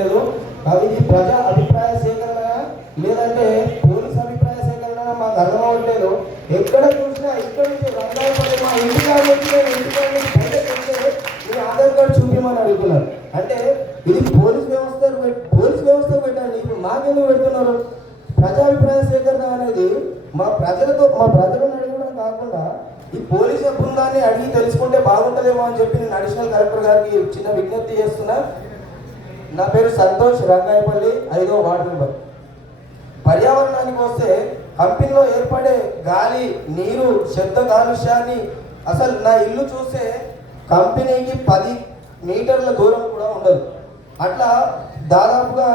అర్థమవుతలేదు. అవి ప్రజా అభిప్రాయ సేకరణ లేదంటే పోలీస్ అభిప్రాయ సేకరణ మాకు అర్థమవట్లేదు. ఎక్కడ చూసినా ఇక్కడ నుంచి రంగాయపల్లి మా ఇంటికాడ మీ ఆధార్ కార్డు చూపించమని అడుగుతున్నారు. అంటే ఇది పోలీస్ వ్యవస్థ పెట్టండి, ఇప్పుడు మాకెందుకు పెడుతున్నారు? ప్రజాభిప్రాయ సేకరణ అనేది మా ప్రజలను అడగడం కాకుండా ఈ పోలీసు బృందాన్ని అడిగి తెలుసుకుంటే బాగుంటుందేమో అని చెప్పి నేను అడిషనల్ కలెక్టర్ గారికి చిన్న విజ్ఞప్తి చేస్తున్నా. నా పేరు సంతోష్, రంగాయపల్లి 5వ వార్డు మెంబర్. పర్యావరణానికి వస్తే కంపెనీలో ఏర్పడే గాలి, నీరు, శబ్ద కాలుష్యాన్ని అసలు నా ఇల్లు చూస్తే కంపెనీకి 10 మీటర్ల దూరం కూడా ఉండదు. అట్లా దాదాపుగా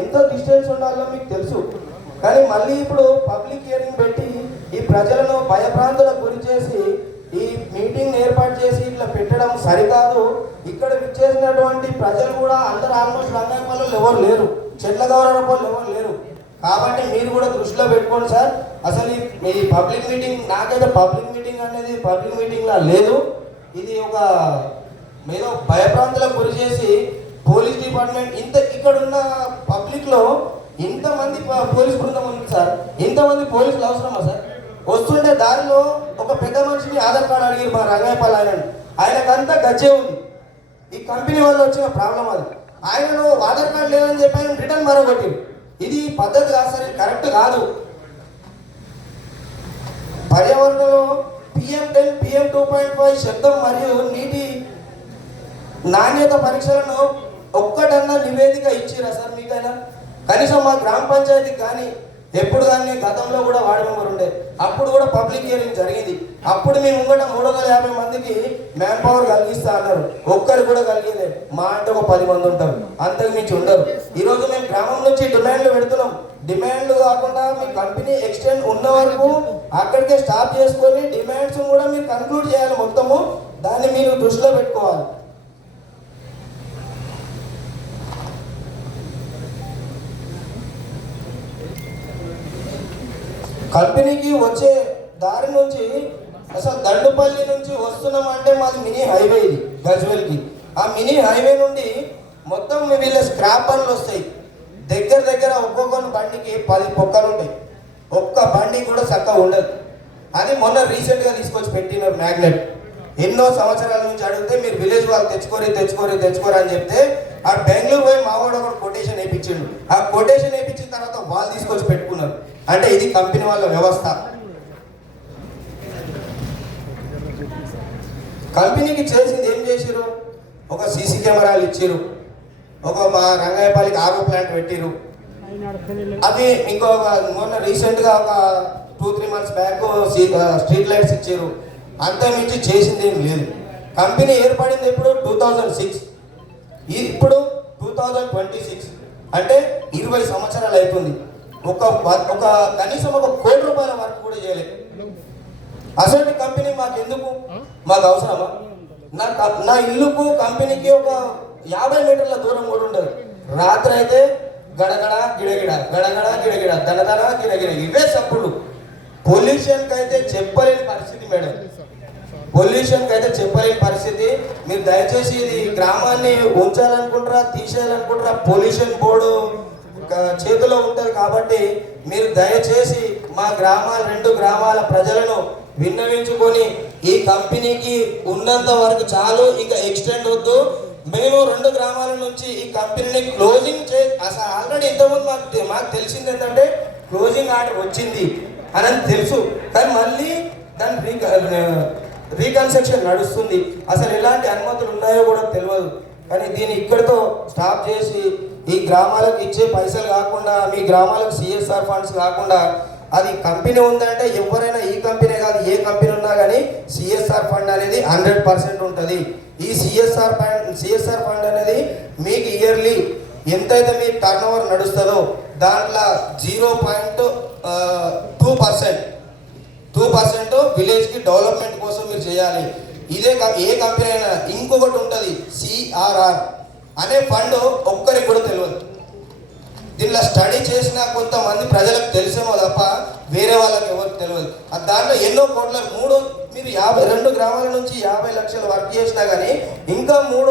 ఎంత డిస్టెన్స్ ఉండాలో మీకు తెలుసు. కానీ మళ్ళీ ఇప్పుడు పబ్లిక్ హియరింగ్ పెట్టి ఈ ప్రజలను భయభ్రాంతులకు గురి చేసి ఈ మీటింగ్ ఏర్పాటు చేసి ఇట్లా పెట్టడం సరికాదు. ఇక్కడ విచ్చేసినటువంటి ప్రజలు కూడా అందరూ ఆల్మోస్ట్ రంగాయపల్లిలో ఎవరు లేరు, చెట్ల గౌరవపల్లి ఎవరు లేరు. కాబట్టి మీరు కూడా దృష్టిలో పెట్టుకోండి సార్. అసలు ఈ పబ్లిక్ మీటింగ్ నాకైతే పబ్లిక్ మీటింగ్ అనేది పబ్లిక్ మీటింగ్ లా లేదు. ఇది ఒక ఏదో భయభ్రాంతులకు గురి చేసి పోలీస్ డిపార్ట్మెంట్ ఇక్కడున్న పబ్లిక్లో ఇంతమంది పోలీస్ బృందం ఉంది సార్. ఇంతమంది పోలీసులు అవసరమా సార్? వస్తుంటే దారిలో ఒక పెద్ద మనిషిని ఆధార్ కార్డు అడిగారు మా రంగాయపల్లి ఆయనకంతా గజ్జే ఉంది. ఈ కంపెనీ వల్ల వచ్చిన ప్రాబ్లం అది. ఆయనను ఆధార్ కార్డు లేదని చెప్పి ఆయన రిటర్న్ మరొకటి. ఇది పద్ధతి కాదు సార్, కరెక్ట్ కాదు. పర్యావరణంలో PM10, PM2.5 శబ్దం మరియు నీటి నాణ్యత పరీక్షలను ఒక్కటన్నా నివేదిక ఇచ్చిరా సార్ మీకైనా? కనీసం మా గ్రామ పంచాయతీకి కానీ ఎప్పుడు కానీ గతంలో కూడా వార్డు మెంబర్ ఉండే, అప్పుడు కూడా పబ్లిక్ హియరింగ్ జరిగింది. అప్పుడు మేము ముంగట 350 మందికి మ్యాన్ పవర్ కలిగిస్తా అన్నారు. ఒక్కరు కూడా కలిగేదే. మా అంటే ఒక 10 మంది ఉంటారు, అంతకు మించి ఉండరు. ఈరోజు మేము గ్రామం నుంచి డిమాండ్లు పెడుతున్నాం. డిమాండ్లు కాకుండా మీ కంపెనీ ఎక్స్టెండ్ ఉన్న వరకు అక్కడికే స్టాప్ చేసుకొని డిమాండ్స్ కూడా మీరు కన్క్లూడ్ చేయాలి మొత్తము. దాన్ని మీరు దృష్టిలో పెట్టుకోవాలి. కంపెనీకి వచ్చే దారి నుంచి అసలు దండుపల్లి నుంచి వస్తున్నామంటే మాది మినీ హైవే, ఇది గజ్వేల్కి. ఆ మినీ హైవే నుండి మొత్తం వీళ్ళ స్క్రాప్ బండ్లు వస్తాయి. దగ్గర ఒక్కొక్క బండికి 10 పొక్కలు ఉంటాయి. ఒక్క బండి కూడా చక్కగా ఉండదు. అది మొన్న రీసెంట్గా తీసుకొచ్చి పెట్టినారు మ్యాగ్నెట్. ఎన్నో సంవత్సరాల నుంచి అడిగితే మీరు విలేజ్ వాళ్ళు తెచ్చుకోరు అని చెప్తే ఆ బెంగళూరు పోయి మావాడు ఒకటి కొటేషన్ వేయించిండు. ఆ కొటేషన్ వేయించిన తర్వాత వాళ్ళు తీసుకొచ్చి పెట్టుకున్నారు. అంటే ఇది కంపెనీ వాళ్ళ వ్యవస్థ. కంపెనీకి చేసింది ఏం చేసిరు? ఒక సీసీ కెమెరాలు ఇచ్చిరు, ఒక మా రంగాయపల్లికి ఆరో ప్లాంట్ పెట్టిరు. అవి ఇంకొక మొన్న రీసెంట్గా ఒక 2-3 మంత్స్ బ్యాక్ స్ట్రీట్ లైట్స్ ఇచ్చారు. అంత మించి చేసింది ఏం లేదు. కంపెనీ ఏర్పడింది ఎప్పుడు? 2006. ఇప్పుడు 2026 అంటే 20 సంవత్సరాలు అవుతుంది. ఒక కనీసం ఒక ₹1 కోటి వర్క్ కూడా చేయలేదు. అసలు కంపెనీ మాకు ఎందుకు? మాకు అవసరమా? నా ఇల్లుకు కంపెనీకి ఒక 50 మీటర్ల దూరం కూడా ఉండదు. రాత్రి అయితే గడగడ గిడగిడ దనదన గిడగిడ ఇవే సప్పుడు. పొల్యూషన్కి అయితే చెప్పలేని పరిస్థితి మేడం. పొల్యూషన్కి అయితే చెప్పలేని పరిస్థితి. మీరు దయచేసి ఇది గ్రామాన్ని ఉంచాలనుకుంటారా తీసేయాలనుకుంటారా పొల్యూషన్ బోర్డు చేతిలో ఉంటుంది. కాబట్టి మీరు దయచేసి మా 2 గ్రామాల ప్రజలను విన్నవించుకొని ఈ కంపెనీకి ఉన్నంత వరకు చాలు, ఇక ఎక్స్టెండ్ వద్దు. మేము 2 గ్రామాల నుంచి ఈ కంపెనీని క్లోజింగ్ అసలు ఆల్రెడీ ఇంతకుముందు మాకు తెలిసింది ఏంటంటే క్లోజింగ్ ఆర్డర్ వచ్చింది అని తెలుసు. కానీ మళ్ళీ దాని రీకన్స్ట్రక్షన్ నడుస్తుంది. అసలు ఎలాంటి అనుమతులు ఉన్నాయో కూడా తెలియదు. కానీ దీన్ని ఇక్కడితో స్టాప్ చేసి ఈ గ్రామాలకు ఇచ్చే పైసలు కాకుండా మీ గ్రామాలకు CSR ఫండ్స్ కాకుండా అది కంపెనీ ఉందంటే ఎవరైనా ఈ కంపెనీ కాదు ఏ కంపెనీ ఉన్నా కానీ CSR ఫండ్ అనేది 100% ఉంటుంది. ఈ CSR ఫండ్ అనేది మీకు ఇయర్లీ ఎంతైతే మీ టర్నోవర్ నడుస్తుందో దాంట్లో 0.2% విలేజ్కి డెవలప్మెంట్ కోసం మీరు చేయాలి. ఇదే ఏ కంపెనీ అయినా ఇంకొకటి ఉంటుంది CRR అనే ఫండ్ ఒక్కరికి కూడా తెలియదు. దీనిలో స్టడీ చేసిన కొంతమంది ప్రజలకు తెలిసేమో తప్ప వేరే వాళ్ళకి ఎవరికి తెలియదు. దాంట్లో ఎన్నో కోట్ల మీరు 52 గ్రామాల నుంచి 50 లక్షలు వర్క్ చేసినా కానీ ఇంకా 3